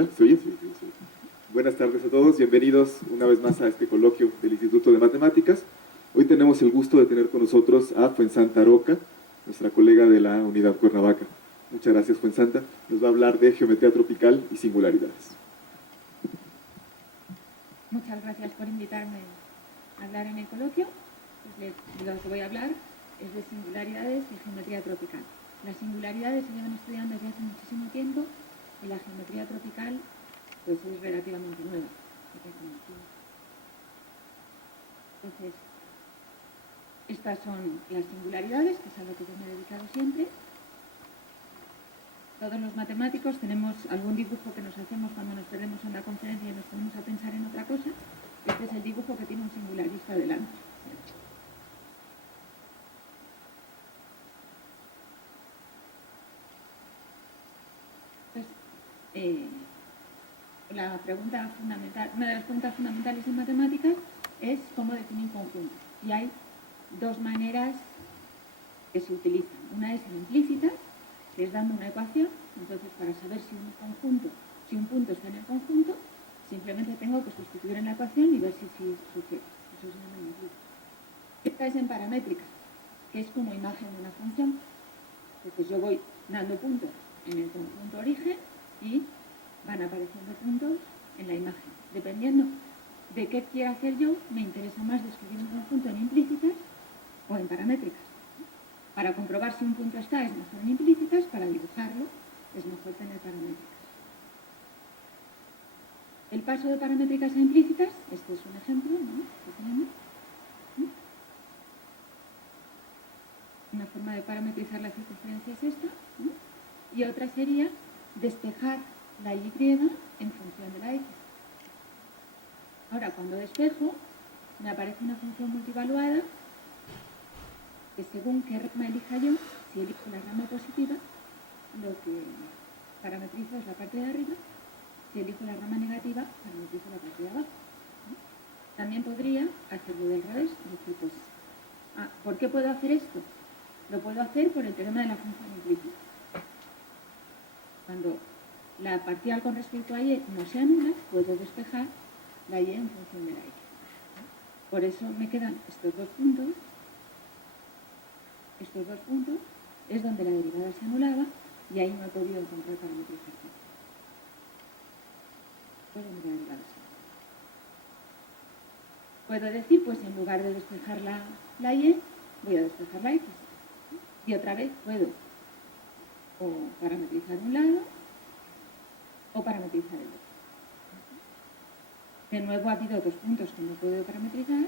Hola, ¿se oye? Sí. Buenas tardes a todos, bienvenidos una vez más a este coloquio del Instituto de Matemáticas. Hoy tenemos el gusto de tener con nosotros a Fuensanta Aroca, nuestra colega de la Unidad Cuernavaca. Muchas gracias, Fuensanta. Nos va a hablar de geometría tropical y singularidades. Muchas gracias por invitarme a hablar en el coloquio. Pues de lo que voy a hablar es de singularidades y geometría tropical. Las singularidades se llevan estudiando desde hace muchísimo tiempo y la geometría tropical pues es relativamente nueva. Entonces, estas son las singularidades, que es a lo que yo me he dedicado siempre. Todos los matemáticos tenemos algún dibujo que nos hacemos cuando nos perdemos en la conferencia y nos ponemos a pensar en otra cosa. Este es el dibujo que tiene un singularista delante. Entonces, la pregunta fundamental, una de las preguntas fundamentales en matemáticas es cómo definir conjuntos. Y hay dos maneras que se utilizan. Una es la implícita, que es dando una ecuación. Entonces, para saber si un punto está en el conjunto, simplemente tengo que sustituir en la ecuación y ver si sucede. Eso se llama implícita. Esta es en paramétrica, que es como imagen de una función. Entonces, yo voy dando puntos en el conjunto origen y van apareciendo puntos en la imagen. Dependiendo de qué quiera hacer yo, me interesa más describir un conjunto en implícitas o en paramétricas. Para comprobar si un punto está es mejor en implícitas, para dibujarlo es mejor tener paramétricas. El paso de paramétricas a implícitas, este es un ejemplo, ¿no? Que tenemos. Una forma de parametrizar la circunferencia es esta, ¿no? Y otra sería despejar la y en función de la x. Ahora, cuando despejo, me aparece una función multivaluada que según qué rama elija yo, si elijo la rama positiva, lo que parametrizo es la parte de arriba. Si elijo la rama negativa, parametrizo la parte de abajo. También podría hacerlo del revés, decir, pues, ¿por qué puedo hacer esto? Lo puedo hacer por el teorema de la función implícita. Cuando la parcial con respecto a y no se anula, puedo despejar la y en función de la x. Por eso me quedan estos dos puntos. Estos dos puntos es donde la derivada se anulaba y ahí no he podido encontrar parametrización. Pues donde la derivada se anulaba. Puedo decir, pues en lugar de despejar la y, voy a despejar la x. Y otra vez puedo o parametrizar un lado o parametrizar el otro. De nuevo ha habido dos puntos que no puedo parametrizar.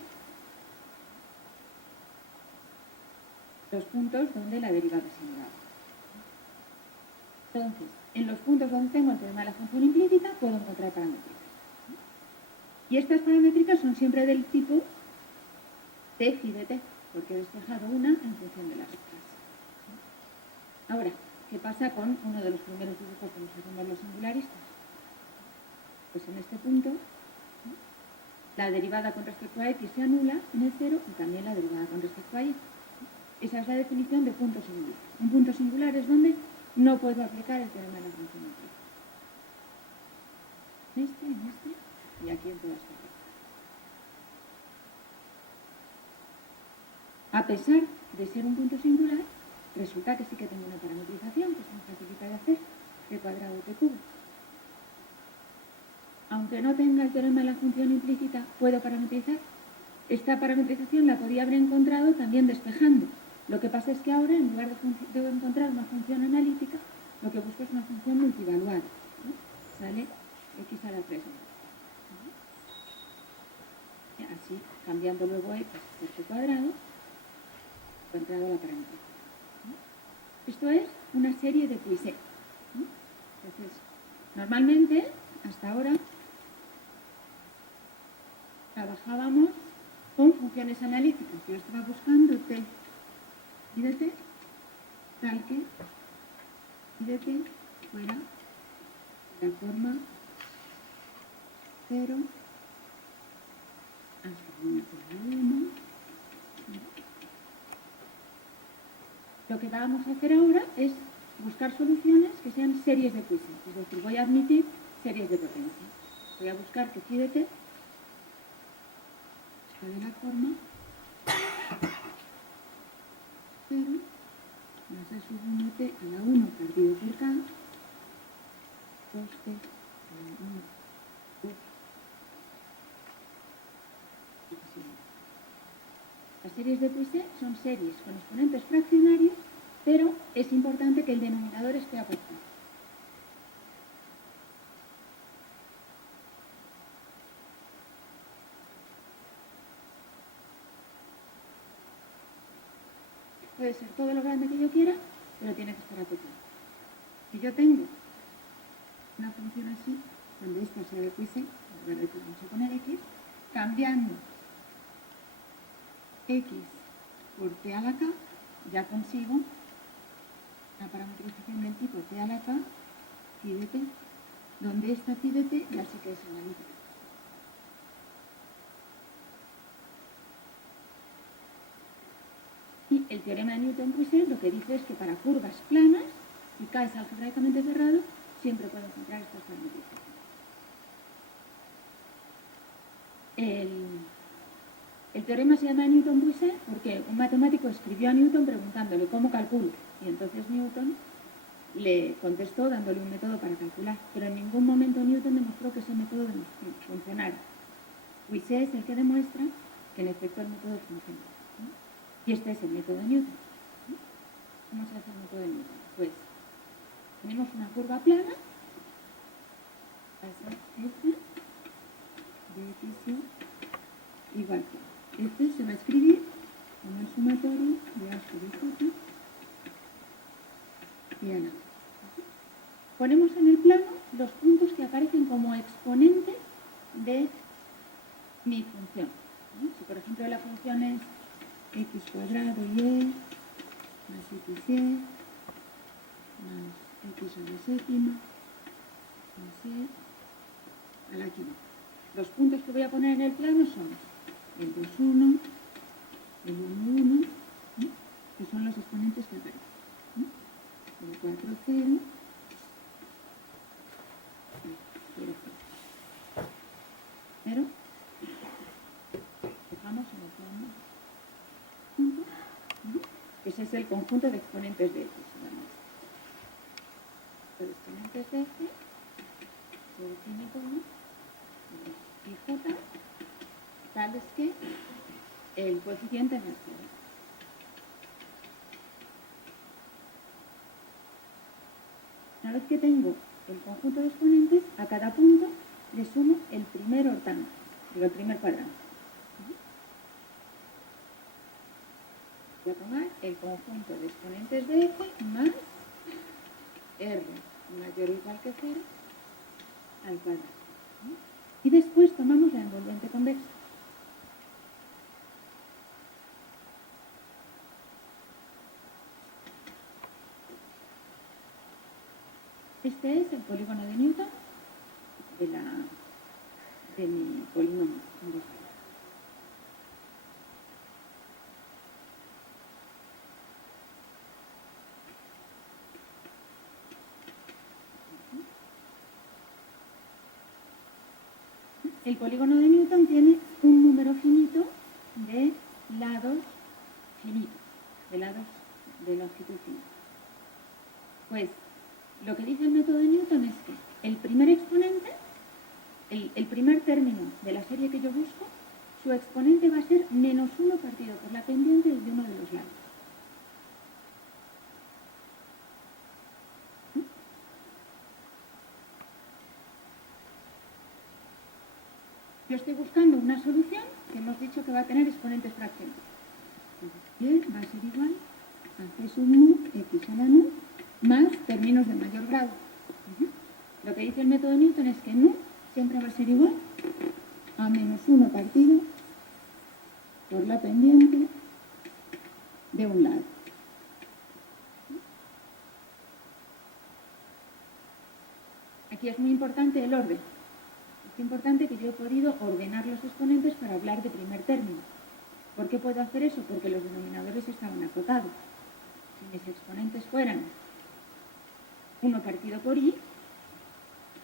Dos puntos donde la derivada se anulaba. Entonces, en los puntos donde tengo el teorema de la función implícita, puedo encontrar paramétricas. Y estas paramétricas son siempre del tipo t phi de t, porque he despejado una en función de las otras. Ahora, ¿qué pasa con uno de los primeros dibujos que nos hacemos los singularistas? Pues en este punto, la derivada con respecto a x se anula en el 0 y también la derivada con respecto a y. Esa es la definición de punto singular. Un punto singular es donde no puedo aplicar el teorema de la función implícita. En este y aquí en todas partes. A pesar de ser un punto singular, resulta que sí que tengo una parametrización que se me facilita de hacer, t cuadrado t cubo. Aunque no tenga el teorema de la función implícita, puedo parametrizar. Esta parametrización la podía haber encontrado también despejando. Lo que pasa es que ahora, en lugar de encontrar una función analítica, lo que busco es una función multivaluada, ¿no? Sale x a la 3. Así, cambiando luego x por t cuadrado, he encontrado la parametrización. Esto es una serie de Poiseuille. Entonces, normalmente, hasta ahora, trabajábamos con funciones analíticas. Yo estaba buscando t y de t, tal que y de t fuera la forma 0 hasta 1,1. Lo que vamos a hacer ahora es buscar soluciones que sean series de Poiseuille. Es decir, voy a admitir series de potencia. Voy a buscar que phi de t está de la forma 0 más a sub 1t a la 1 partido por k, 2t a la 1 por las series de Poiseuille son series con exponentes fraccionarios, pero es importante que el denominador esté apartado. Puede ser todo lo grande que yo quiera, pero tiene que estar acoplado. Si yo tengo una función así, donde esta sea de Poiseuille, vamos a poner x, cambiando x por t a la k, ya consigo una parametrización del tipo t a la k, phi de t, donde esta phi de t ya sí que es analítica. Y el teorema de Newton-Poiseuille lo que dice es que para curvas planas, si k es algebraicamente cerrado, siempre puedo encontrar estas parametrizaciones. El teorema se llama Newton-Poiseuille porque un matemático escribió a Newton preguntándole cómo calculo, y entonces Newton le contestó dándole un método para calcular, pero en ningún momento Newton demostró que ese método funcionara. Poiseuille es el que demuestra que en efecto el método funciona. Y este es el método de Newton. ¿Cómo se hace el método de Newton? Pues tenemos una curva plana, f de x igual que f se va a escribir como el sumatorio de a sobre j y a la. Ponemos en el plano los puntos que aparecen como exponentes de mi función. Si por ejemplo la función es x cuadrado y más xy más x a la séptima más a la quinta. Los puntos que voy a poner en el plano son el 2, 1, el 1, 1, que son los exponentes que aparecen. El 4, 0, 0, 0. Pero dejamos en el plano junto, ese es el conjunto de exponentes de x. Los exponentes de f se define como y j tales que el coeficiente es cero. Una vez que tengo el conjunto de exponentes, a cada punto le sumo el primer ortángulo, el primer cuadrante. Voy a tomar el conjunto de exponentes de f más r mayor o igual que 0 al cuadrado. Y después tomamos la envolvente convexa. Este es el polígono de Newton de mi polinomio. El polígono de Newton tiene un número finito de lados finitos, de lados de longitud finita. Pues lo que dice el método de Newton es que el primer exponente, el primer término de la serie que yo busco, su exponente va a ser menos 1 partido por la pendiente de uno de los lados. Yo estoy buscando una solución que hemos dicho que va a tener exponentes fraccionarios. Y va a ser igual a c sub nu x a la nu más términos de mayor grado. Lo que dice el método de Newton es que nu siempre va a ser igual a menos 1 partido por la pendiente de un lado. Aquí es muy importante el orden. Es importante que yo he podido ordenar los exponentes para hablar de primer término. ¿Por qué puedo hacer eso? Porque los denominadores estaban acotados. Si mis exponentes fueran 1 partido por i,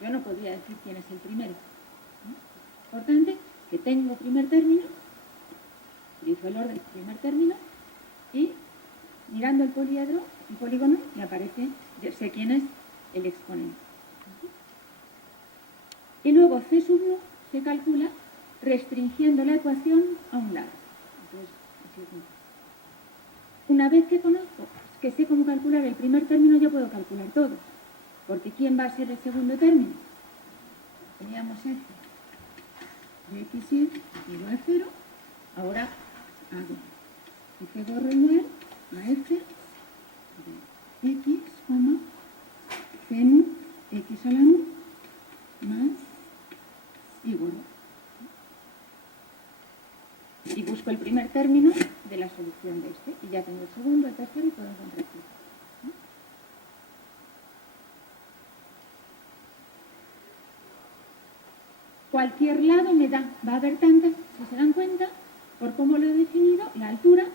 Yo no podría decir quién es el primero. Importante que tengo primer término, utilizo el orden primer término y mirando el poliedro, el polígono, me aparece, yo sé quién es el exponente. Y luego C sub nu se calcula restringiendo la ecuación a un lado. Entonces, una vez que conozco, que sé cómo calcular el primer término, yo puedo calcular todo. Porque ¿quién va a ser el segundo término? Teníamos f de x7 igual a 0. Ahora hago f gorro igual a f de x, c nu, x a la nu, más y gorro. Y busco el primer término de la solución de este. Y ya tengo el segundo, el tercero y puedo encontrar todo. Cualquier lado me da, va a haber tantas, si se dan cuenta, por cómo lo he definido, la altura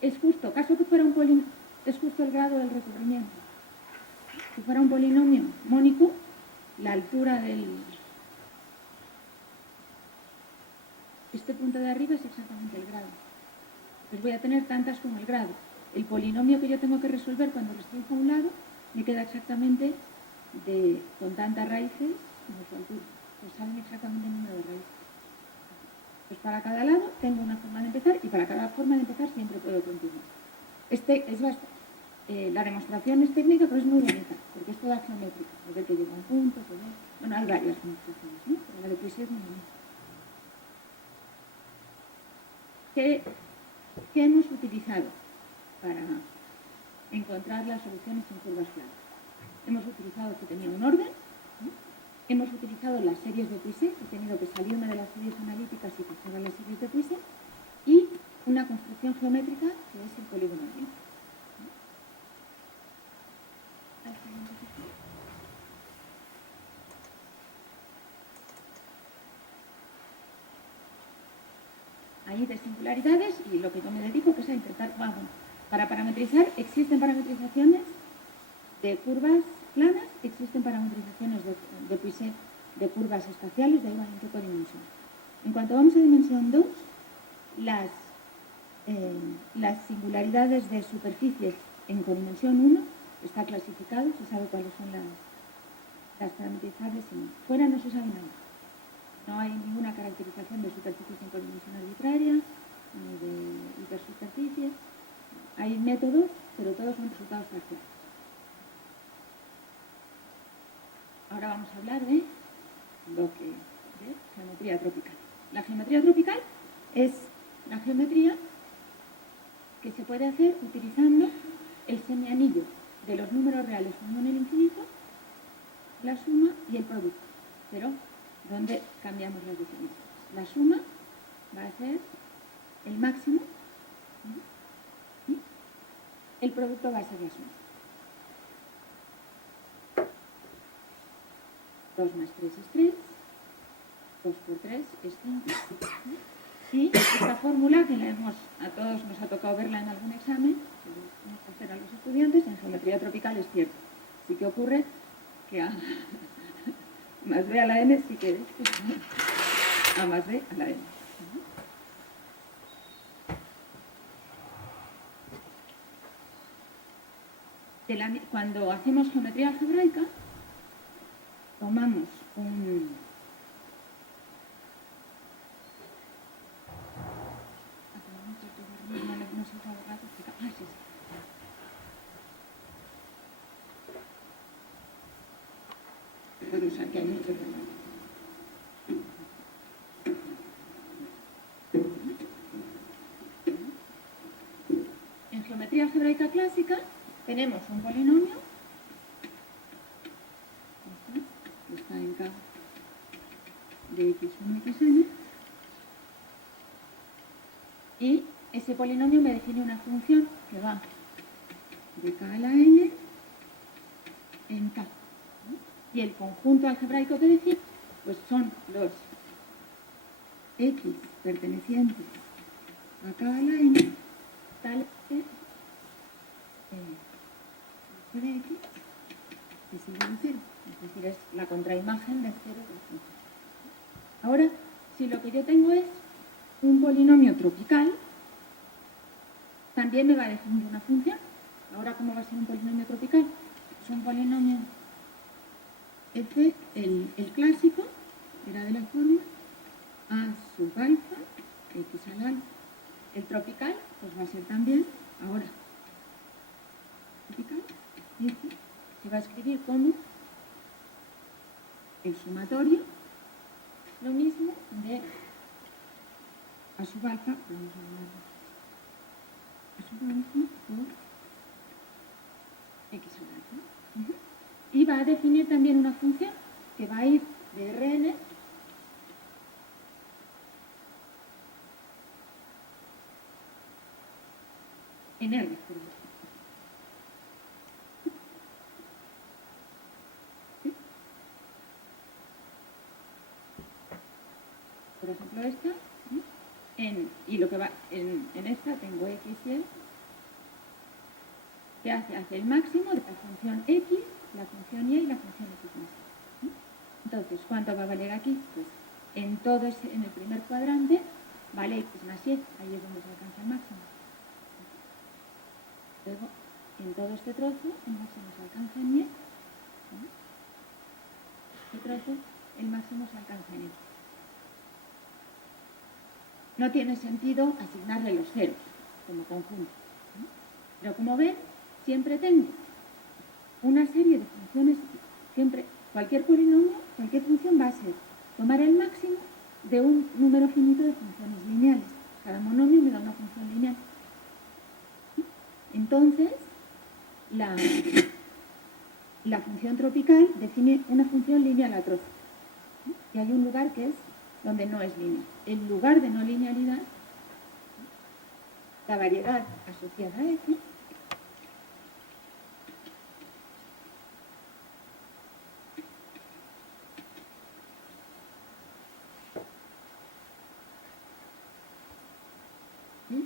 es justo, caso que fuera un polinomio, es justo el grado del recubrimiento. Si fuera un polinomio mónico, la altura del... Este punto de arriba es exactamente el grado. Pues voy a tener tantas como el grado. El polinomio que yo tengo que resolver cuando restringo a un lado me queda exactamente con tantas raíces como su altura. Pues salen exactamente el número de raíces. Pues para cada lado tengo una forma de empezar y para cada forma de empezar siempre puedo continuar. La demostración es técnica, pero es muy bonita, porque es toda geométrica. Poder que llega a un punto, poder... Bueno, hay varias demostraciones, ¿no? Pero la de Puiseux es muy bonita. ¿Qué hemos utilizado para encontrar las soluciones en curvas planas? Hemos utilizado que tenía un orden, ¿no? Hemos utilizado las series de Puiseux, he tenido que salirme de las series analíticas y pasar a las series de Puiseux, y una construcción geométrica que es el polígono rígido. Ahí de singularidades, y lo que yo me dedico que es a intentar, para parametrizar, existen parametrizaciones de curvas planas, existen parametrizaciones de Puiseux de curvas espaciales, da igual en qué codimensión. En cuanto vamos a dimensión 2, las singularidades de superficies en codimensión 1 está clasificado, se sabe cuáles son las parametrizables y no. Fuera no se sabe nada. No hay ninguna caracterización de superficies en codimensión arbitraria, ni de hipersuperficies. Hay métodos, pero todos son resultados parciales. Ahora vamos a hablar de geometría tropical. La geometría tropical es la geometría que se puede hacer utilizando el semianillo de los números reales unión el infinito, la suma y el producto. Pero, ¿dónde cambiamos las definiciones? La suma va a ser el máximo y el producto va a ser la suma. 2 más 3 es 3, 2 por 3 es 5. Y esta fórmula, que a todos nos ha tocado verla en algún examen, que tenemos que hacer a los estudiantes, en geometría tropical es cierto. Sí que ocurre que A más B a la n sí que es A más B a la n. Cuando hacemos geometría algebraica, tomamos un... No sé si rato explica. Ah, sí, sí. Puedo usar que hay mucho En geometría algebraica clásica tenemos un polinomio que está en K de x1 xn y ese polinomio me define una función que va de K a la n en K. Y el conjunto algebraico que define pues son los x pertenecientes a K a la n tal que f de x es igual a 0. es decir, es la contraimagen de 0 de la función. Ahora, si lo que yo tengo es un polinomio tropical, también me va a definir una función. Ahora, ¿cómo va a ser un polinomio tropical? Es un polinomio f, el clásico, era de la forma a sub alfa, x al alfa. El tropical, pues va a ser también, ahora, tropical, y se va a escribir como el sumatorio, lo mismo de a sub alfa, vamos a llamarlo a sub alfa por x al alfa. Y va a definir también una función que va a ir de Rn en R, perdón. Por ejemplo, esta, y lo que va en esta tengo x y y, que hace el máximo de la función x, la función y la función x más y. Entonces, ¿cuánto va a valer aquí? Pues en el primer cuadrante vale x más y, ahí es donde se alcanza el máximo. Luego, en todo este trozo, el máximo se alcanza en y. Este trozo, el máximo se alcanza en x. No tiene sentido asignarle los ceros como conjunto. Pero como ven, siempre tengo una serie de funciones, siempre, cualquier polinomio, cualquier función va a ser tomar el máximo de un número finito de funciones lineales. Cada monomio me da una función lineal. Entonces, la función tropical define una función lineal a trozo. Y hay un lugar que es donde no es lineal. El lugar de no linealidad, la variedad asociada a f, es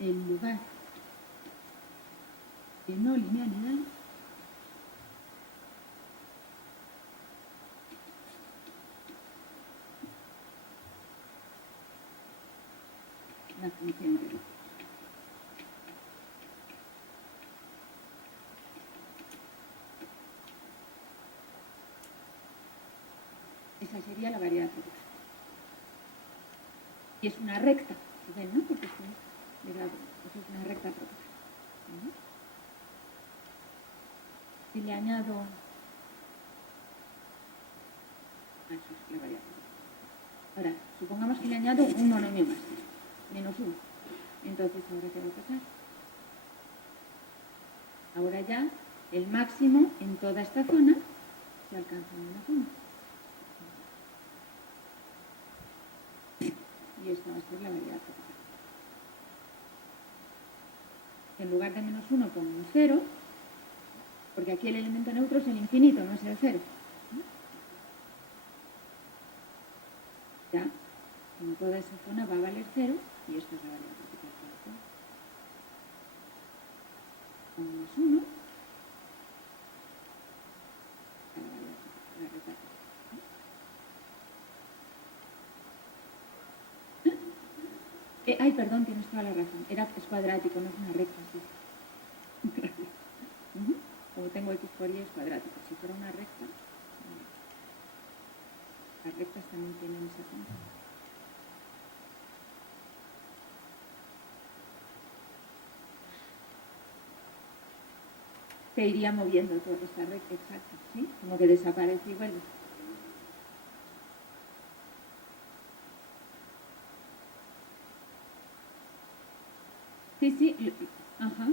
el lugar de no linealidad la función de luz. Esa sería la variedad tropical. Y es una recta, ¿se ven, no? Porque esto es de grado, eso es una recta tropical. Si le añado eso es la variedad tropical. Ahora, supongamos que le añado un monomio más, menos 1. Entonces, ¿ahora qué va a pasar? Ahora ya el máximo en toda esta zona se alcanza en menos 1. Y esta va a ser la variedad tropical. En lugar de menos 1 pongo un 0, porque aquí el elemento neutro es el infinito, no es el 0. Ya, en toda esa zona va a valer 0, y esta es la variedad tropical. Con menos 1, la recta. Ay, perdón, tienes toda la razón. Es cuadrático, no es una recta. Sí. Como tengo x por y es cuadrático. Si fuera una recta, las rectas también tienen esa función. Se iría moviendo toda esta recta, exacto, ¿sí? Como que desaparece y vuelve. Sí, ajá.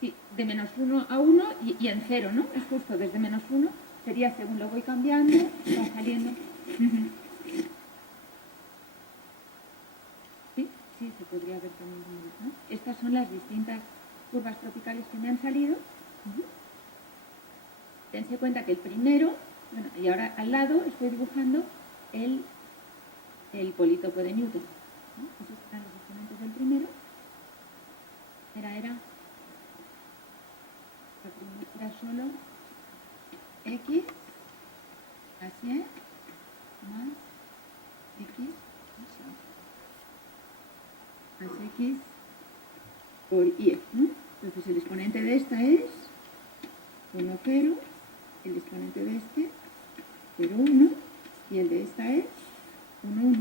Sí, de menos 1 a 1 y en 0, ¿no? Es justo, desde menos 1 sería según lo voy cambiando, va saliendo. Sí, se podría ver también, ¿no? Estas son las distintas curvas tropicales que me han salido. Dense cuenta que el primero, bueno, y ahora al lado estoy dibujando el politopo de Newton. Esos están los exponentes del primero. Era solo X así es, más X más X por Y, ¿no? Entonces el exponente de esta es 1, 0, el exponente de este 0, 1 y el de esta es 1, 1.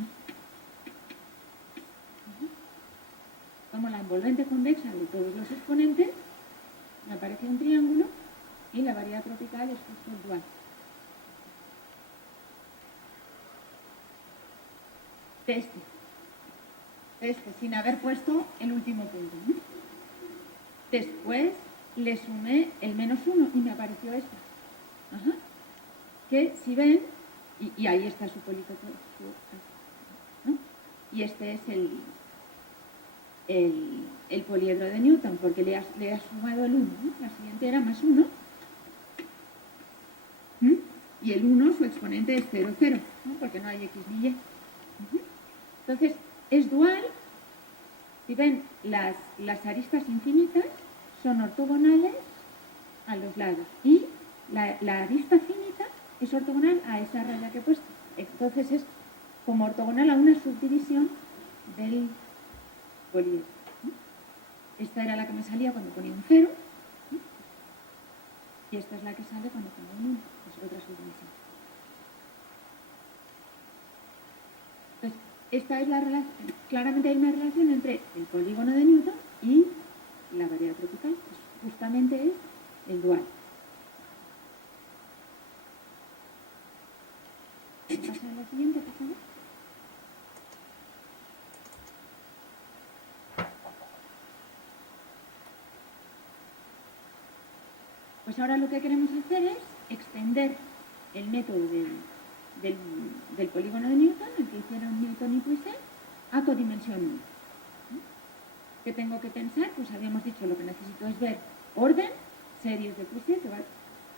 Tomo la envolvente convexa de todos los exponentes, me aparece un triángulo y la variedad tropical es justo el dual. De este, sin haber puesto el último punto, ¿no? Después le sumé el menos 1 y me apareció esta. Ajá. Que si ven, y ahí está su polítono, ¿no? Y este es el poliedro de Newton, porque le ha sumado el 1, ¿no? La siguiente era más 1. Y el 1, su exponente es 0, 0, ¿no? Porque no hay X ni Y. Entonces, es dual. Si ven, las aristas infinitas son ortogonales a los lados. Y la arista finita es ortogonal a esa raya que he puesto. Entonces es como ortogonal a una subdivisión del poliedro. Esta era la que me salía cuando ponía un 0. Y esta es la que sale cuando pongo un 1. Es otra subdivisión. Entonces, esta es la relación. Claramente hay una relación entre el polígono de Newton y la variedad tropical, que justamente es el dual. ¿Pasa a la siguiente, por favor? Pues ahora lo que queremos hacer es extender el método del polígono de Newton, el que hicieron Newton y Poiseuille, a codimensión 1. ¿Qué tengo que pensar? Pues habíamos dicho, lo que necesito es ver orden, series de Poiseuille,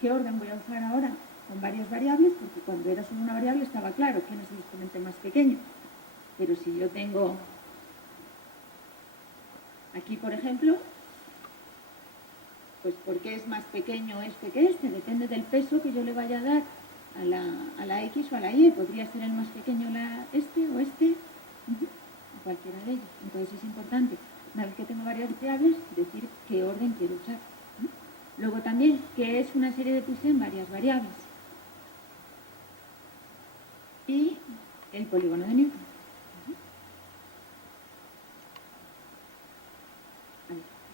qué orden voy a usar ahora con varias variables, porque cuando era solo una variable estaba claro quién es el exponente más pequeño. Pero si yo tengo aquí, por ejemplo, pues ¿por qué es más pequeño este que este? Depende del peso que yo le vaya a dar a la X o a la Y. Podría ser el más pequeño este o este, o cualquiera de ellos. Entonces es importante, una vez que tengo varias variables, decir qué orden quiero usar. Luego también, ¿qué es una serie de Poiseuille en varias variables? Y el polígono de Newton.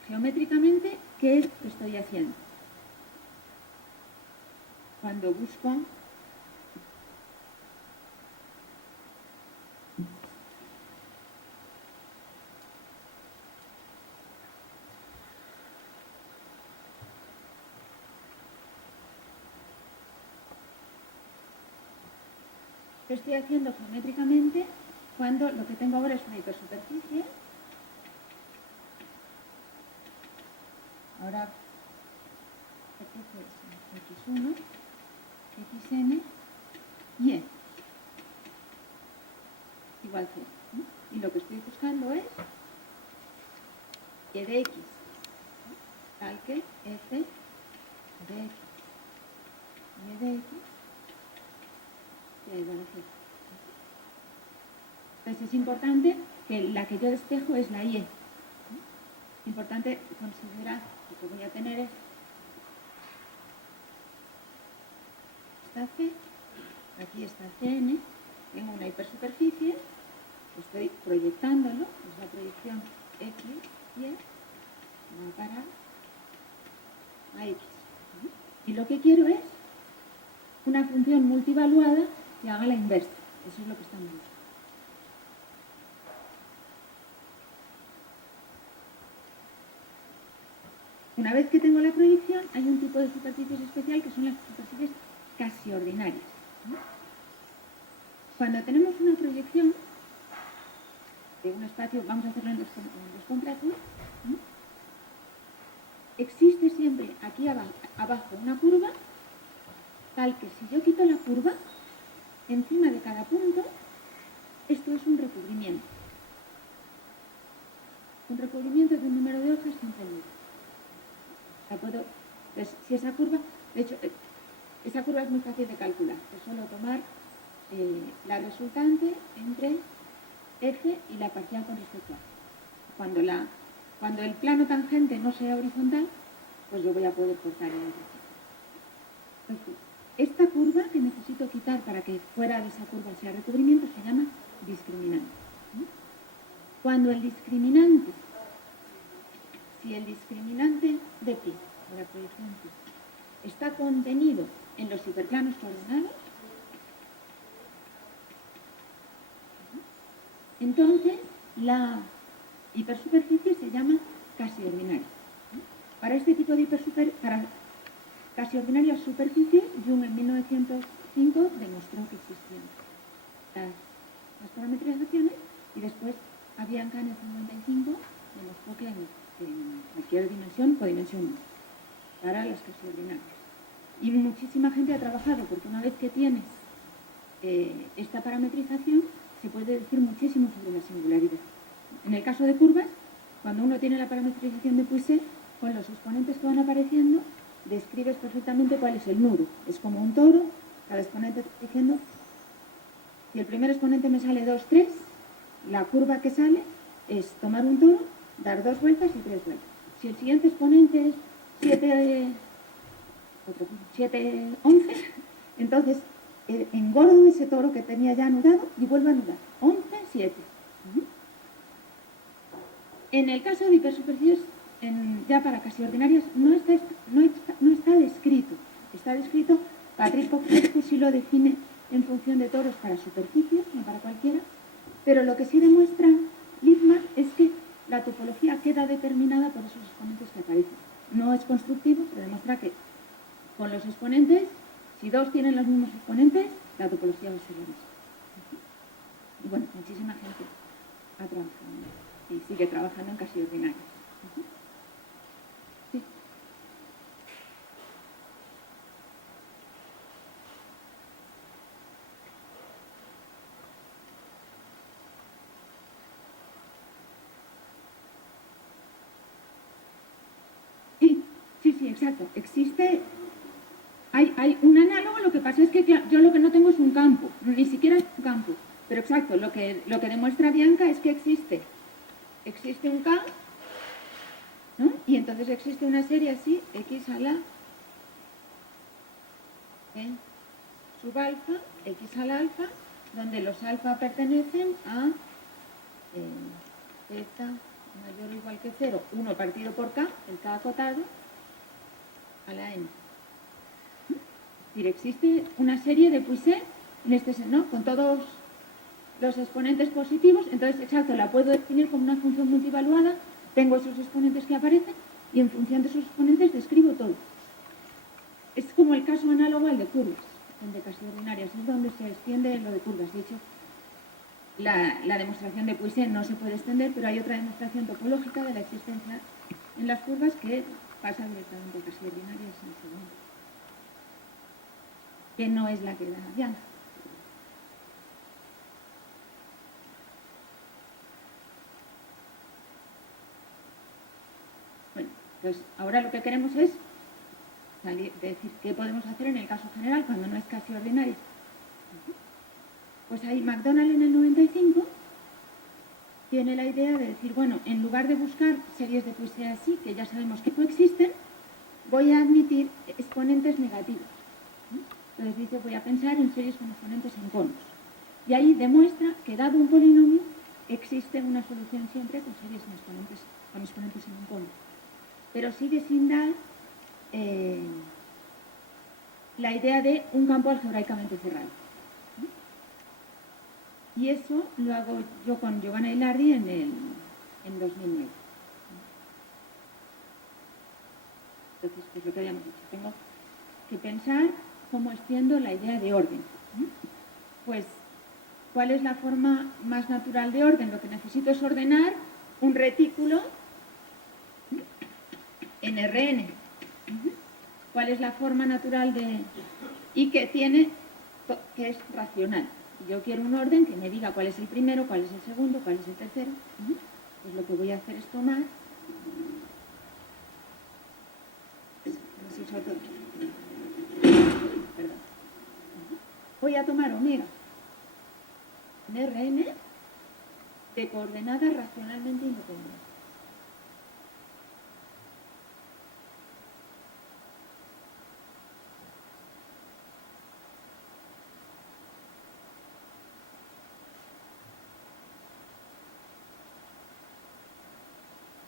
Geométricamente, ¿qué es lo que estoy haciendo? Cuando busco lo estoy haciendo geométricamente cuando lo que tengo ahora es una hipersuperficie. Ahora, x1, xn y e igual 0. Y lo que estoy buscando es y de x, tal que f de x y de x sea igual a 0. Entonces es importante que la que yo despejo es la y. Es importante considerar que voy a tener es esta C, aquí está Cn, tengo una hipersuperficie, estoy proyectándolo, es la proyección X, Y, va a parar a X. Y lo que quiero es una función multivaluada que haga la inversa. Eso es lo que estamos buscando. Una vez que tengo la proyección, hay un tipo de superficies especial que son las superficies casi ordinarias. Cuando tenemos una proyección de un espacio, vamos a hacerlo en dos contratos, existe siempre aquí abajo una curva, tal que si yo quito la curva, encima de cada punto, esto es un recubrimiento. Un recubrimiento de un número de hojas siempre libre. Entonces, si esa curva, de hecho, Esa curva es muy fácil de calcular. Es solo tomar la resultante entre f y la parcial con respecto a f. Cuando el plano tangente no sea horizontal, pues yo voy a poder cortar el recubrimiento. Entonces, esta curva que necesito quitar para que fuera de esa curva sea recubrimiento se llama discriminante. Cuando el discriminante, si el discriminante de pi, de la proyección pi, está contenido en los hiperplanos coordenados, entonces la hipersuperficie se llama casi ordinaria. Para este tipo de para casi ordinarias superficies, Jung en 1905 demostró que existían las parametrizaciones y después Bianca en el 55 demostró que en cualquier dimensión, codimensión 1, para las casi ordinarias. Y muchísima gente ha trabajado, porque una vez que tienes esta parametrización, se puede decir muchísimo sobre la singularidad. En el caso de curvas, cuando uno tiene la parametrización de Puiseux, con los exponentes que van apareciendo, describes perfectamente cuál es el nudo. Es como un toro, cada exponente está diciendo, si el primer exponente me sale 2, 3, la curva que sale es tomar un toro, dar 2 vueltas y 3 vueltas. Si el siguiente exponente es 7, 11, entonces engordo ese toro que tenía ya anudado y vuelvo a anudar. 11, 7. En el caso de hipersuperficies, ya para casi ordinarias, no está descrito. Está descrito, Patrick Pochescu sí lo define en función de toros para superficies, no para cualquiera, pero lo que sí demuestra Lippmann es que la topología queda determinada por esos exponentes que aparecen. No es constructivo, pero demuestra que con los exponentes, si dos tienen los mismos exponentes, la topología va a ser la misma. Y bueno, muchísima gente ha trabajado y sigue trabajando en casi ordinarias. Sí. Sí, exacto. Existe, hay un análogo, lo que pasa es que yo lo que no tengo es un campo, ni siquiera es un campo. Pero exacto, lo que demuestra Bianca es que existe un K, ¿no? Y entonces existe una serie así, x a la sub alfa, x a la alfa, donde los alfa pertenecen a z mayor o igual que 0, 1 partido por k, el k acotado, a la n. Es decir, existe una serie de Puiseux, en este sentido, ¿no? Con todos los exponentes positivos, entonces, exacto, la puedo definir como una función multivaluada, tengo esos exponentes que aparecen, y en función de esos exponentes describo todo. Es como el caso análogo al de curvas, el de casi ordinarias, es donde se extiende lo de curvas. De hecho, la demostración de Puiseux no se puede extender, pero hay otra demostración topológica de la existencia en las curvas que pasa directamente a casi ordinarias en segundo, que no es la que da Bianca. Bueno, pues ahora lo que queremos es decir qué podemos hacer en el caso general cuando no es casi ordinaria. Pues ahí McDonald en el 95 tiene la idea de decir, bueno, en lugar de buscar series de Puiseux así, que ya sabemos que coexisten, voy a admitir exponentes negativos. Entonces dice, voy a pensar en series con exponentes en conos. Y ahí demuestra que dado un polinomio, existe una solución siempre con series con exponentes en un cono. Pero sigue sin dar la idea de un campo algebraicamente cerrado. Y eso lo hago yo con Giovanna Ilardi en 2009. Entonces, pues lo que habíamos dicho, tengo que pensar cómo extiendo la idea de orden. Pues, ¿cuál es la forma más natural de orden? Lo que necesito es ordenar un retículo en Rn. ¿Cuál es la forma natural de...? Y que es racional. Yo quiero un orden que me diga cuál es el primero, cuál es el segundo, cuál es el tercero. Pues lo que voy a hacer es tomar... voy a tomar omega en Rn de coordenadas racionalmente independientes.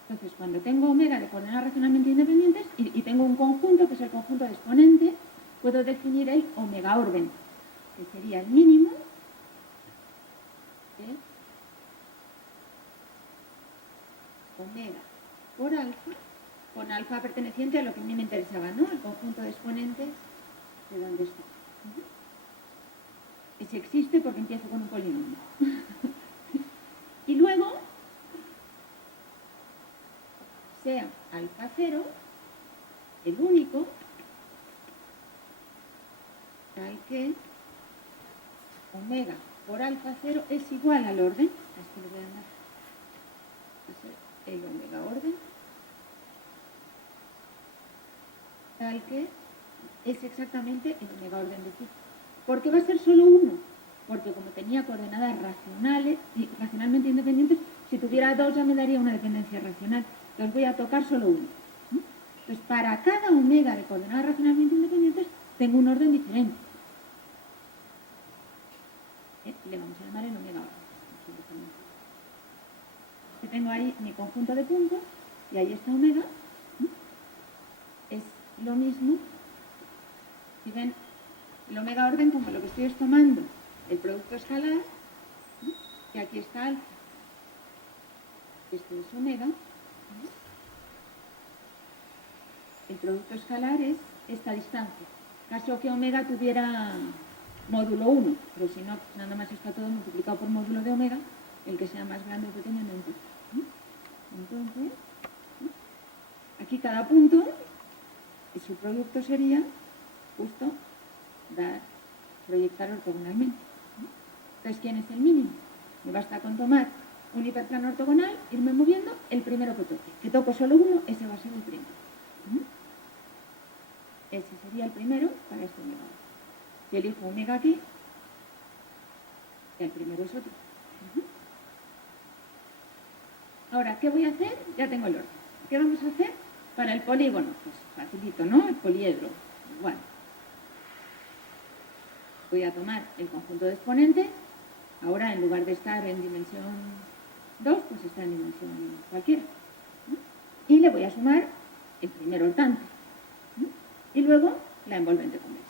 Entonces, cuando tengo omega de coordenadas racionalmente independientes y tengo un conjunto, que es el conjunto de exponente, puedo definir el omega orden, que sería el mínimo de omega por alfa, con alfa perteneciente a lo que a mí me interesaba, ¿no? El conjunto de exponentes de donde está. Ese existe porque empiezo con un polinomio. Y luego, sea alfa 0 el único tal que omega por alfa 0 es igual al orden, así le voy a dar a ser el omega orden, tal que es exactamente el omega orden de phi. ¿Por qué va a ser solo uno? Porque como tenía coordenadas racionales y racionalmente independientes, si tuviera dos ya me daría una dependencia racional. Entonces voy a tocar solo uno. Entonces, para cada omega de coordenadas racionalmente independientes, tengo un orden diferente. Le vamos a llamar el omega orden. Yo tengo ahí mi conjunto de puntos, y ahí está omega. Es lo mismo. Si ven, el omega orden, como lo que estoy es tomando el producto escalar, y aquí está alfa. Esto es omega. El producto escalar es esta distancia. Caso que omega tuviera módulo 1, pero si no, nada más está todo multiplicado por módulo de omega, el que sea más grande o pequeño no importa. Entonces, aquí cada punto, y su producto sería justo proyectar ortogonalmente. Entonces, ¿quién es el mínimo? Me basta con tomar un hiperplano ortogonal, irme moviendo, el primero que toque. Que toco solo uno, ese va a ser el primero. Ese sería el primero para este omega. Si elijo omega aquí, el primero es otro. Ahora, ¿qué voy a hacer? Ya tengo el orden. ¿Qué vamos a hacer para el polígono? Pues facilito, ¿no? El poliedro. Igual. Voy a tomar el conjunto de exponentes. Ahora, en lugar de estar en dimensión 2, pues está en dimensión cualquiera. Y le voy a sumar el primer hortante. Y luego la envolvente convexa.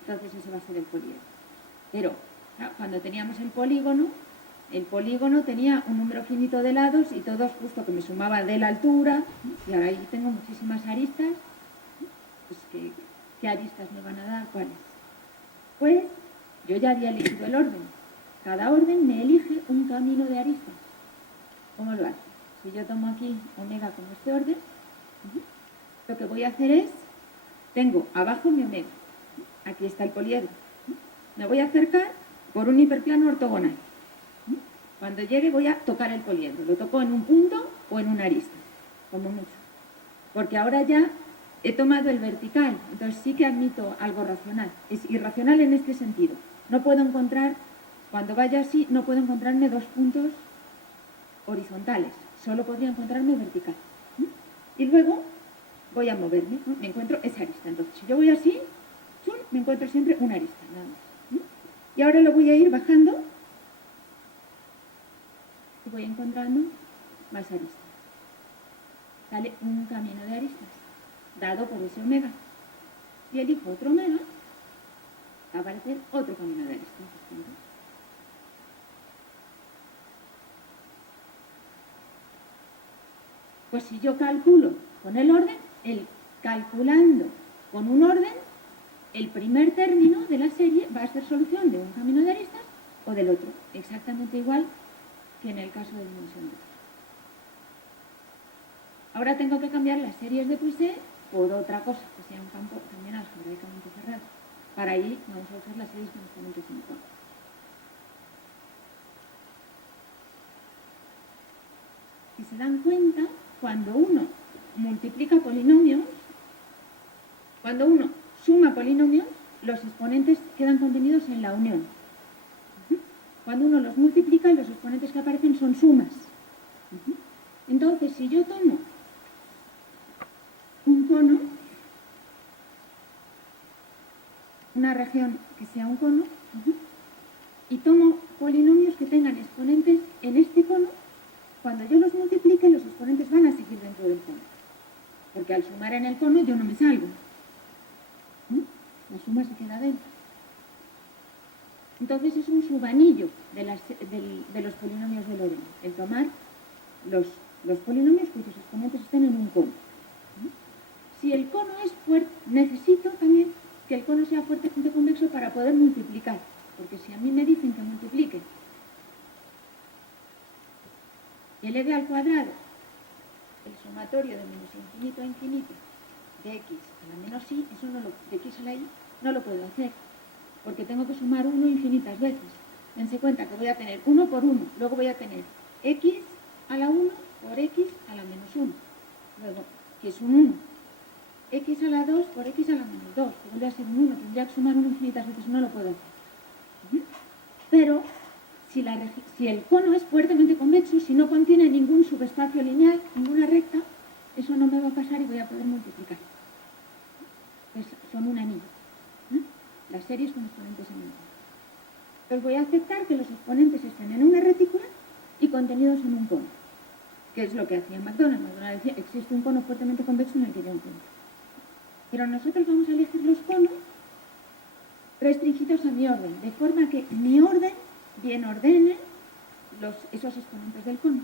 Entonces ese va a ser el poliedro. Pero cuando teníamos el polígono tenía un número finito de lados y todos justo que me sumaba de la altura, y ahora ahí tengo muchísimas aristas. Pues ¿qué aristas me van a dar? ¿Cuáles? Pues yo ya había elegido el orden. Cada orden me elige un camino de aristas. ¿Cómo lo hace? Si yo tomo aquí omega como este orden, lo que voy a hacer es, tengo abajo mi omega, aquí está el poliedro, me voy a acercar por un hiperplano ortogonal. Cuando llegue voy a tocar el poliedro, lo toco en un punto o en una arista, como mucho, porque ahora ya he tomado el vertical, entonces sí que admito algo racional, es irracional en este sentido. No puedo encontrar, cuando vaya así, no puedo encontrarme dos puntos horizontales, solo podría encontrarme vertical. Y luego voy a moverme, ¿no? Me encuentro esa arista. Entonces, si yo voy así, me encuentro siempre una arista, nada más. Y ahora lo voy a ir bajando y voy encontrando más aristas. Sale un camino de aristas, dado por ese omega. Si elijo otro omega, va a aparecer otro camino de aristas. Pues si yo calculo con el orden, calculando con un orden, el primer término de la serie va a ser solución de un camino de aristas o del otro, exactamente igual que en el caso de dimensión 2. Ahora tengo que cambiar las series de Poiseuille por otra cosa, que sea un campo también algebraicamente cerrado. Para ahí vamos a usar las series con exponentes uniformes. Si se dan cuenta, cuando uno multiplica polinomios, Cuando uno suma polinomios, los exponentes quedan contenidos en la unión. Cuando uno los multiplica, los exponentes que aparecen son sumas. Entonces, si yo tomo un cono, una región que sea un cono, y tomo polinomios que tengan exponentes en este cono, cuando yo los multiplique, los exponentes van a seguir dentro del cono. Porque al sumar en el cono yo no me salgo. La suma se queda dentro. Entonces es un subanillo de los polinomios de Lorentz, el tomar los polinomios cuyos exponentes estén en un cono. Si el cono es fuerte, necesito también que el cono sea fuertemente convexo para poder multiplicar, porque si a mí me dicen que multiplique L al cuadrado, el sumatorio de menos infinito a infinito de x a la menos y, eso de x a la y, no lo puedo hacer, porque tengo que sumar 1 infinitas veces. Dense cuenta que voy a tener 1 por 1, luego voy a tener x a la 1 por x a la menos 1, luego, que es un 1, x a la 2 por x a la menos 2, que vuelve a ser un 1, tendría que sumar 1 infinitas veces, no lo puedo hacer. Pero, si el cono es fuertemente convexo, si no contiene ningún subespacio lineal, ninguna recta, eso no me va a pasar y voy a poder multiplicar. Pues son un anillo. Las series con exponentes en un cono. Entonces voy a aceptar que los exponentes estén en una retícula y contenidos en un cono, que es lo que hacía McDonald. McDonald decía, existe un cono fuertemente convexo en el que yo encuentro. Pero nosotros vamos a elegir los conos restringidos a mi orden, de forma que mi orden bien ordene esos exponentes del cono.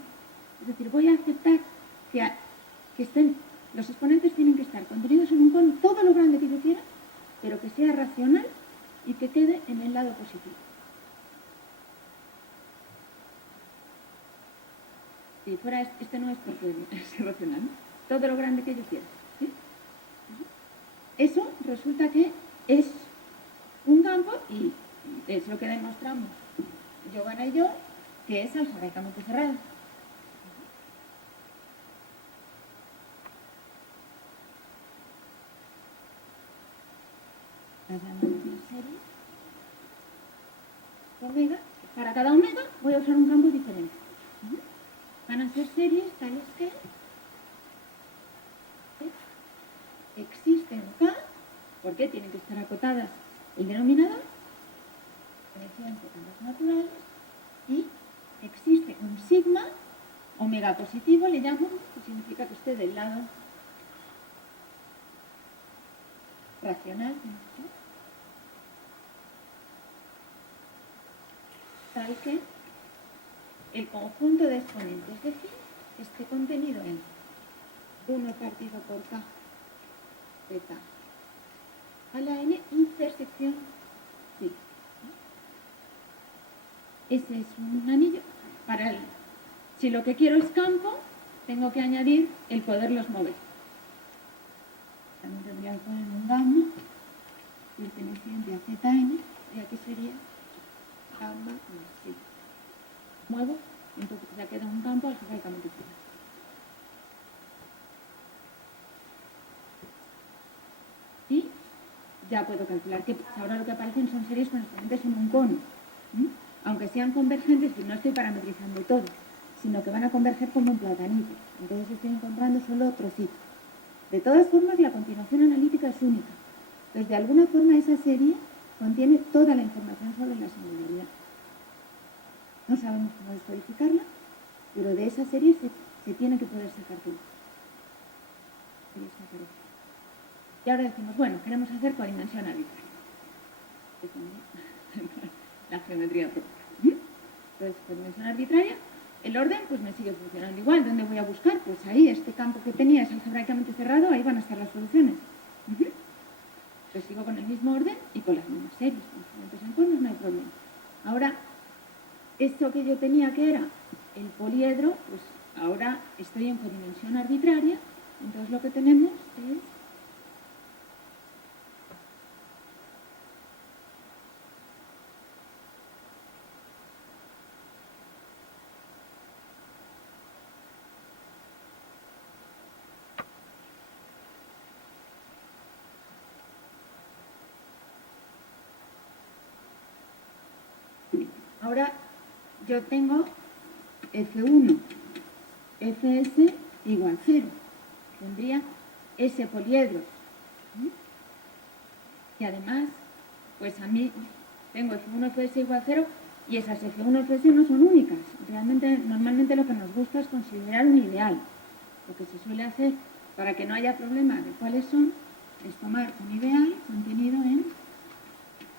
Es decir, voy a aceptar que los exponentes tienen que estar contenidos en un cono, todo lo grande que yo quiera, pero que sea racional y que quede en el lado positivo. Si fuera este no es porque es racional, ¿no? Todo lo grande que yo quiera. ¿Sí? Eso resulta que es un campo y es lo que demostramos Giovanna y yo, que es algebraicamente cerrado. Las llamamos series omega. Para cada omega voy a usar un campo diferente. Van a ser series tales que existe un K, porque tienen que estar acotadas el denominador, mediante campos naturales, y existe un sigma, omega positivo le llamo, que significa que esté del lado racional, tal que el conjunto de exponentes de phi esté contenido en 1 partido por K de K a la n intersección phi. Ese es un anillo. Si lo que quiero es campo, tengo que añadir el poderlos mover. También tendría que poner un gamma perteneciente a Zn, y aquí sería gamma más phi. Muevo, entonces ya queda un campo algebraicamente cerrado. Y ya puedo calcular que ahora lo que aparecen son series con exponentes en un cono. Aunque sean convergentes, no estoy parametrizando todo, sino que van a converger como un platanito. Entonces estoy encontrando solo trocitos. De todas formas, la continuación analítica es única. Entonces, de alguna forma, esa serie contiene toda la información sobre la singularidad. No sabemos cómo descodificarla, pero de esa serie se tiene que poder sacar todo. Y ahora decimos, bueno, queremos hacer codimensión arbitraria. La geometría propia. Entonces, codimensión arbitraria, el orden pues me sigue funcionando igual. ¿Dónde voy a buscar? Pues ahí, este campo que tenía es algebraicamente cerrado, ahí van a estar las soluciones. Entonces sigo con el mismo orden y con las mismas series. Con exponentes en conos no hay problema. Ahora, esto que yo tenía que era el poliedro, pues ahora estoy en codimensión arbitraria. Entonces lo que tenemos es Ahora yo tengo F1, Fs igual 0. Tendría ese poliedro. Y además, pues a mí tengo F1, Fs igual 0 y esas F1, Fs no son únicas. Realmente, normalmente lo que nos gusta es considerar un ideal. Lo que se suele hacer para que no haya problema de cuáles son es tomar un ideal contenido en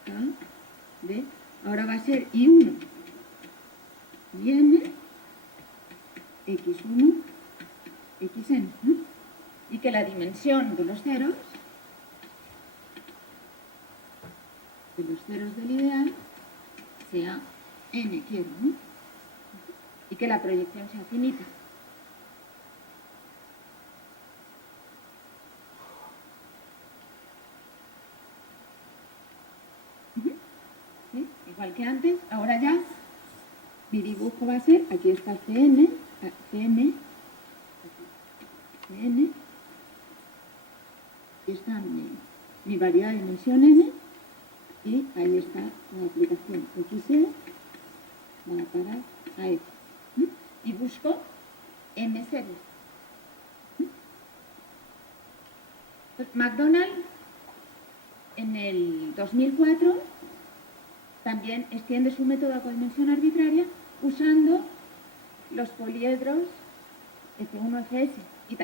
A, B. Ahora va a ser I1 y N, X1, Xn, ¿no? Y que la dimensión de los ceros del ideal sea n, quiero, ¿no? Y que la proyección sea finita. ¿Sí? Igual que antes, ahora ya mi dibujo va a ser, aquí está Cn, Cm, Cn, aquí está mi variedad de dimensión n, y ahí está la aplicación XE, va a parar a F. Y busco M series. Pues McDonald's en el 2004 también extiende su método a codimensión arbitraria usando los poliedros F1, Fs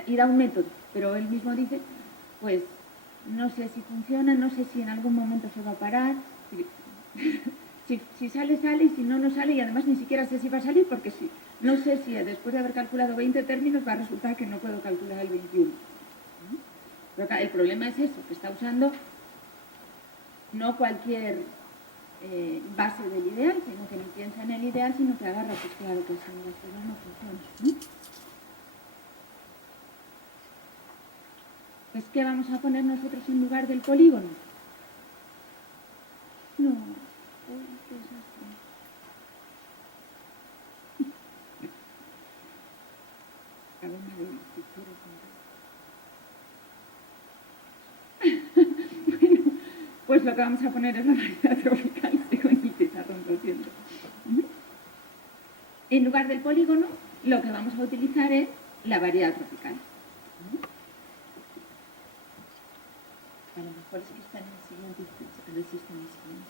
y da un método, pero él mismo dice, pues no sé si funciona, no sé si en algún momento se va a parar, si sale, sale, y si no, no sale, y además ni siquiera sé si va a salir, porque no sé si después de haber calculado 20 términos va a resultar que no puedo calcular el 21. Pero el problema es eso, que está usando no cualquier base del ideal, sino que ni piensa en el ideal, sino que agarra, pues claro que si las cosas no funcionan, ¿no? Pues, ¿qué vamos a poner nosotros en lugar del polígono? No, qué desastre. Bueno, pues lo que vamos a poner es la variedad tropical, según el pizarrón, lo siento. En lugar del polígono, lo que vamos a utilizar es la variedad tropical. A lo mejor es que está en el siguiente, a ver si está en el siguiente.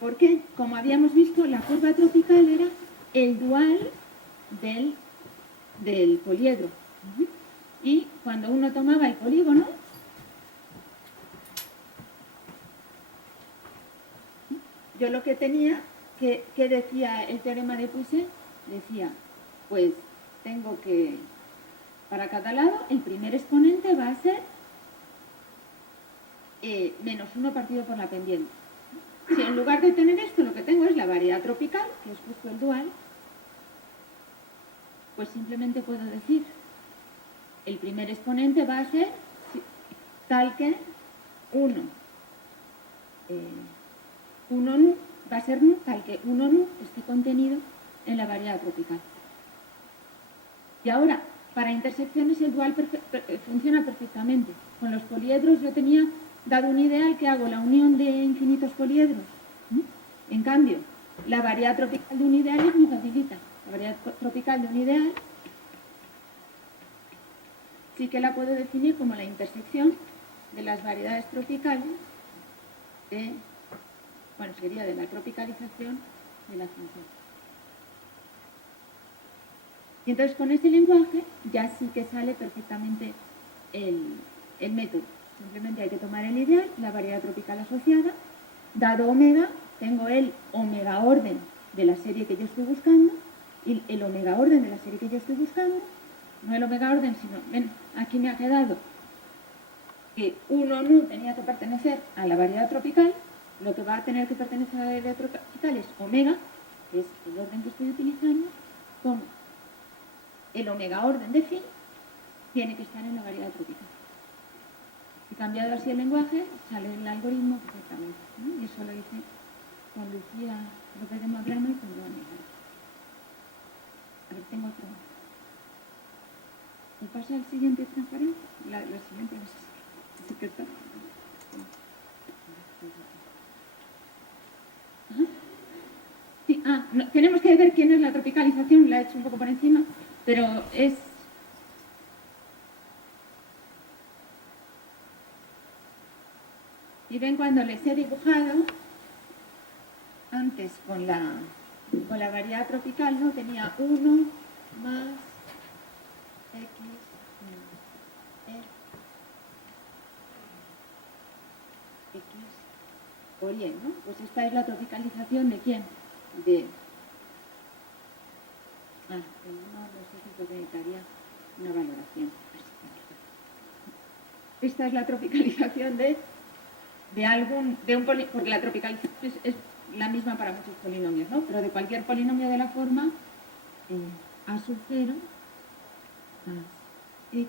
Porque, como habíamos visto, la curva tropical era el dual del poliedro. Y cuando uno tomaba el polígono, yo lo que tenía, que decía el teorema de Puiseux, decía, pues tengo que, para cada lado, el primer exponente va a ser menos 1 partido por la pendiente. Si en lugar de tener esto, lo que tengo es la variedad tropical, que es justo el dual, pues simplemente puedo decir, el primer exponente va a ser tal que 1 nu, va a ser nu, tal que 1 nu esté contenido en la variedad tropical. Y ahora, para intersecciones el dual funciona perfectamente. Con los poliedros yo tenía dado un ideal que hago la unión de infinitos poliedros. En cambio, la variedad tropical de un ideal es muy facilita. La variedad tropical de un ideal sí que la puedo definir como la intersección de las variedades tropicales sería de la tropicalización de la función. Y entonces con este lenguaje ya sí que sale perfectamente el método. Simplemente hay que tomar el ideal, la variedad tropical asociada, dado omega, tengo el omega orden de la serie que yo estoy buscando, y el omega orden de la serie que yo estoy buscando, no el omega orden, sino, ven, aquí me ha quedado que 1 nu tenía que pertenecer a la variedad tropical, lo que va a tener que pertenecer a la variedad tropical es omega, que es el orden que estoy utilizando, como el omega orden de phi tiene que estar en la variedad tropical. Y cambiado así el lenguaje, sale el algoritmo perfectamente, ¿no? Y eso lo hice con Lucía López de Magrano y con Joan Miguel. A ver, tengo otro. ¿Me pasa el siguiente transparente? La siguiente, no sé si que está. que ver quién es la tropicalización, la he hecho un poco por encima, pero es... Y ven cuando les he dibujado, antes con la variedad tropical, ¿no? Tenía 1 más X menos X por Y, ¿no? Pues esta es la tropicalización de ¿quién? De... el 1 no sé si porque necesitaría una valoración. Esta es la tropicalización de un polinomio, porque la tropicalización es la misma para muchos polinomios, ¿no? Pero de cualquier polinomio de la forma a sub 0 más x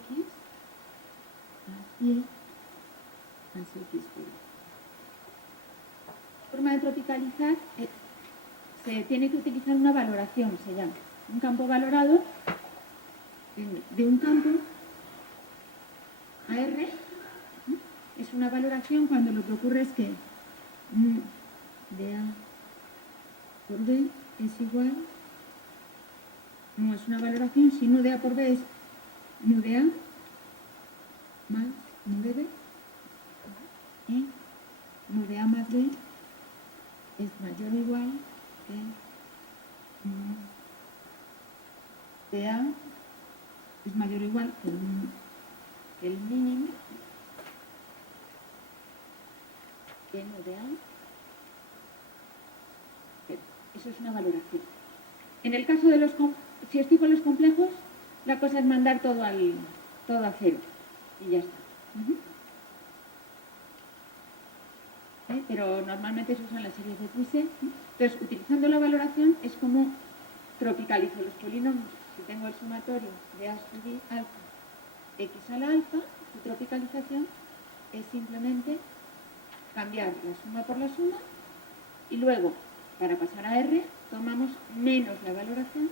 más y más x por y. La forma de tropicalizar se tiene que utilizar una valoración, se llama. Un campo valorado de un campo AR es una valoración cuando lo que ocurre es que nu de A por B es igual, no es una valoración, si nu de A por B es nu de A más nu de B y nu de A más B es mayor o igual que nu de A es mayor o igual que el mínimo de nu de A. Eso es una valoración. En el caso de si estoy con los complejos, la cosa es mandar todo a cero y ya está. Pero normalmente se usan las series de Puiseux. Entonces, utilizando la valoración es como tropicalizo los polinomios. Si tengo el sumatorio de A sub i alfa x a la alfa, su tropicalización es simplemente cambiar la suma por la suma y luego, para pasar a R, tomamos menos la valoración,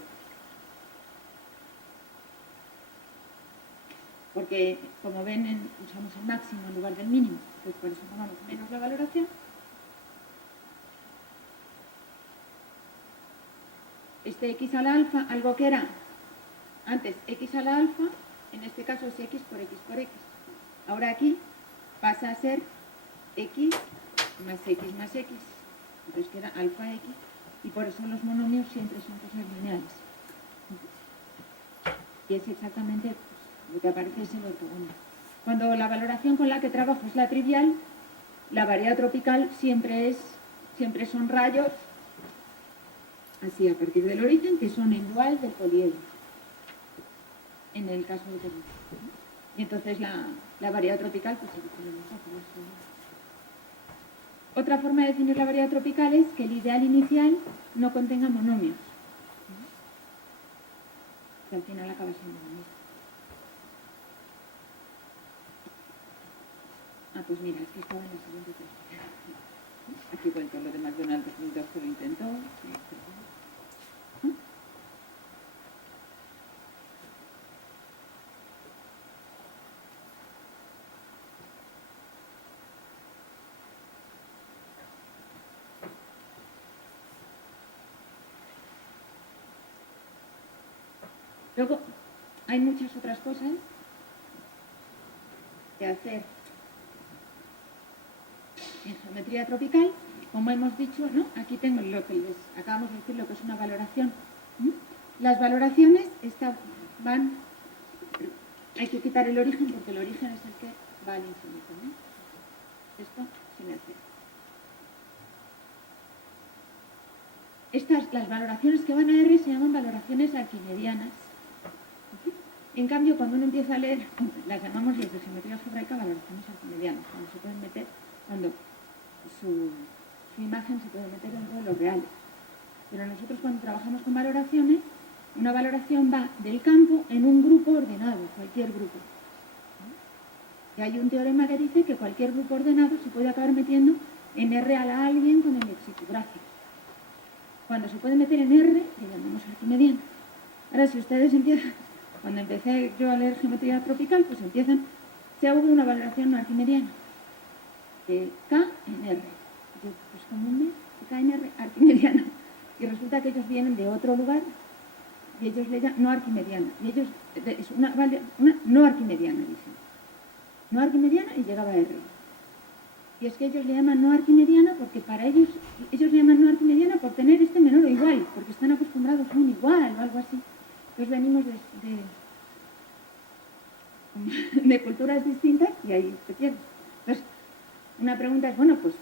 porque como ven usamos el máximo en lugar del mínimo, entonces por eso tomamos menos la valoración. Este x a la alfa, algo que era antes x a la alfa, en este caso es x por x por x. Ahora aquí pasa a ser x más x más x. Entonces queda alfa x y por eso los monomios siempre son cosas lineales. Y es exactamente lo que aparece es el ortogonal. Cuando la valoración con la que trabajo es la trivial, la variedad tropical siempre son rayos así a partir del origen que son en dual del poliedro. En el caso de poliedro. Y entonces la variedad tropical pues se define mejor. Otra forma de definir la variedad tropical es que el ideal inicial no contenga monomios. Que al final acaba siendo lo mismo. Pues mira, es que estaba en la siguiente cosa. Aquí cuento lo de McDonald's 2002 que lo intentó. Luego, hay muchas otras cosas que hacer en geometría tropical, como hemos dicho, ¿no? Aquí tengo lo que les acabamos de decir, lo que es una valoración. Las valoraciones hay que quitar el origen porque el origen es el que va al infinito, ¿no? Esto sin hacer. Las valoraciones que van a R se llaman valoraciones arquimedianas. En cambio, cuando uno empieza a leer, las llamamos desde geometría algebraica valoraciones arquimedianas, cuando se pueden meter, cuando su imagen se puede meter dentro de los reales. Pero nosotros cuando trabajamos con valoraciones, una valoración va del campo en un grupo ordenado, cualquier grupo. Y hay un teorema que dice que cualquier grupo ordenado se puede acabar metiendo en R a la alguien con el lexicografio. Cuando se puede meter en R, le llamamos arquimediano. Ahora, si ustedes empiezan, cuando empecé yo a leer geometría tropical, pues se hago una valoración arquimediana. De K en R. Pues como un K en R, arquimediano. Y resulta que ellos vienen de otro lugar y ellos le llaman no arquimediana. Y ellos, es una no arquimediana, dicen. No arquimediana y llegaba a R. Y es que ellos le llaman no arquimediana porque para ellos le llaman no arquimediana por tener este menor o igual, porque están acostumbrados a un igual o algo así. Entonces venimos de culturas distintas y ahí te pierdes. Entonces, una pregunta es, bueno, pues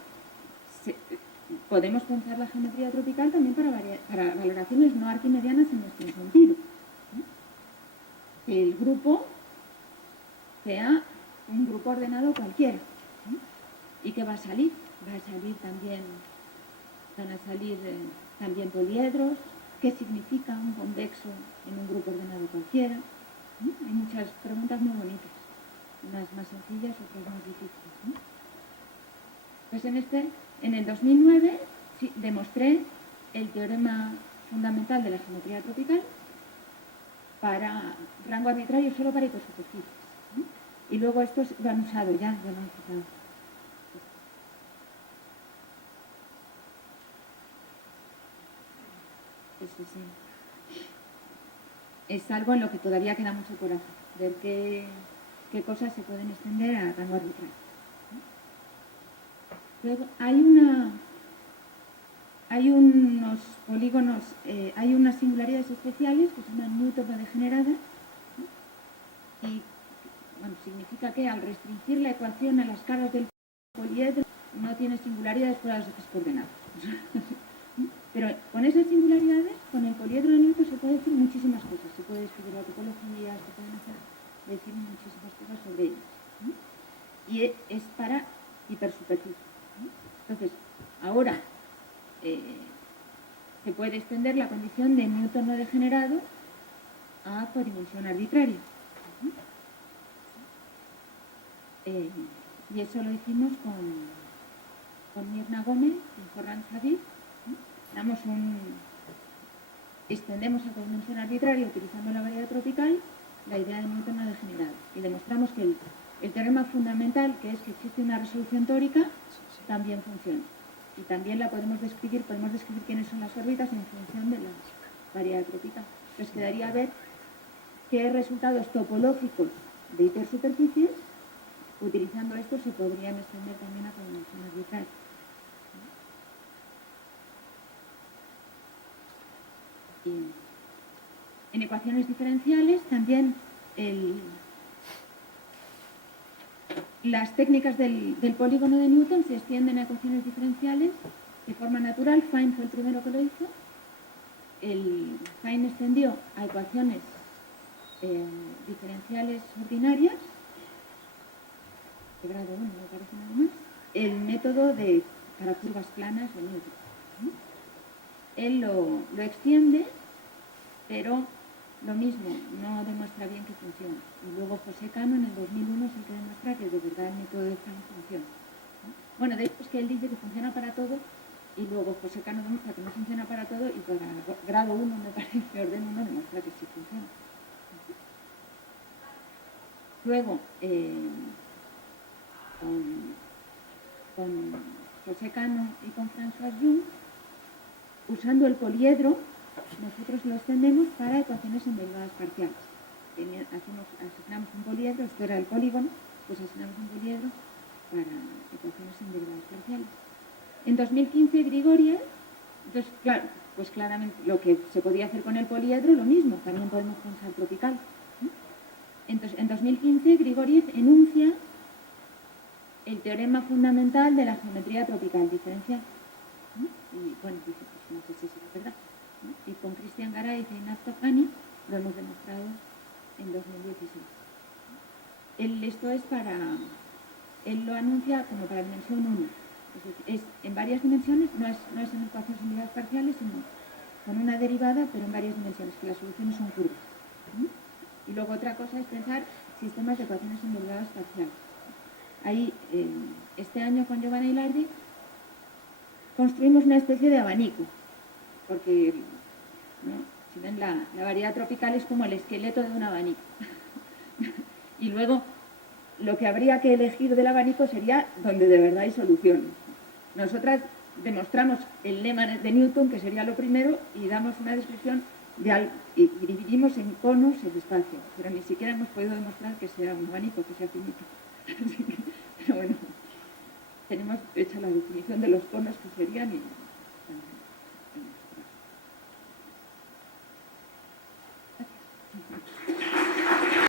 podemos pensar la geometría tropical también para valoraciones no arquimedianas en nuestro sentido. Que el grupo sea un grupo ordenado cualquiera. ¿Y qué va a salir? Va a salir también, van a salir también poliedros. ¿Qué significa un convexo en un grupo ordenado cualquiera? Hay muchas preguntas muy bonitas, unas más sencillas, otras más difíciles. Pues en el 2009 sí, demostré el teorema fundamental de la geometría tropical para rango arbitrario solo para hipersuperficies. Y luego estos lo han usado ya lo han citado. Sí. Es algo en lo que todavía queda mucho por hacer, ver qué cosas se pueden extender a rango arbitrario. Luego hay unos polígonos, hay unas singularidades especiales que se llaman Newton degeneradas y bueno, significa que al restringir la ecuación a las caras del poliedro no tiene singularidades fuera de sus coordenadas. Pero con esas singularidades, con el poliedro de Newton se puede decir muchísimas cosas. Se puede describir la topología, se pueden decir muchísimas cosas sobre ellas. Y es para hipersuperficie. Entonces, ahora se puede extender la condición de Newton no degenerado a codimensión arbitraria. Y eso lo hicimos con Mirna Gómez y Ferran Javid. Extendemos a codimensión arbitraria utilizando la variedad tropical la idea de Newton no degenerado y demostramos que el teorema fundamental, que es que existe una resolución tórica, también funciona. Y también podemos describir quiénes son las órbitas en función de la variedad tropical. Entonces quedaría ver qué resultados topológicos de hipersuperficies, utilizando esto, se podrían extender también a codimensión arbitraria. Y en ecuaciones diferenciales también las técnicas del polígono de Newton se extienden a ecuaciones diferenciales de forma natural. Fine fue el primero que lo hizo. Fine extendió a ecuaciones diferenciales ordinarias, de grado 1 me parece nada más, el método para curvas planas de Newton. Él lo extiende, pero lo mismo, no demuestra bien que funciona. Y luego José Cano en el 2001 es el que demuestra que de verdad el método de Fine funciona. Bueno, de hecho es que él dice que funciona para todo y luego José Cano demuestra que no funciona para todo y para grado 1, me parece, orden 1 demuestra que sí funciona. Luego, con José Cano y con François Jung, usando el poliedro, nosotros lo extendemos para ecuaciones en derivadas parciales. Asignamos un poliedro, esto era el polígono, pues asignamos un poliedro para ecuaciones en derivadas parciales. En 2015 Grigoriev, entonces claro, pues claramente lo que se podía hacer con el poliedro, lo mismo, también podemos pensar tropical. Entonces, en 2015 Grigoriev enuncia el teorema fundamental de la geometría tropical diferencial. Y bueno, dice, pues no sé si es verdad. Y con Cristian Garay y Zeinab Topani lo hemos demostrado en 2016. Él lo anuncia como para dimensión 1. Es decir, es en varias dimensiones, no es en ecuaciones en derivadas parciales, sino con una derivada, pero en varias dimensiones, que las soluciones son curvas. Y luego otra cosa es pensar sistemas de ecuaciones en derivadas parciales. Ahí, este año con Giovanna Ilardi, construimos una especie de abanico, porque, ¿no? Si ven, la variedad tropical es como el esqueleto de un abanico. Y luego, lo que habría que elegir del abanico sería donde de verdad hay soluciones. Nosotras demostramos el lema de Newton, que sería lo primero, y damos una descripción y dividimos en conos el espacio, pero ni siquiera hemos podido demostrar que sea un abanico, que sea finito. Así que, pero bueno, tenemos hecha la definición de los conos que serían y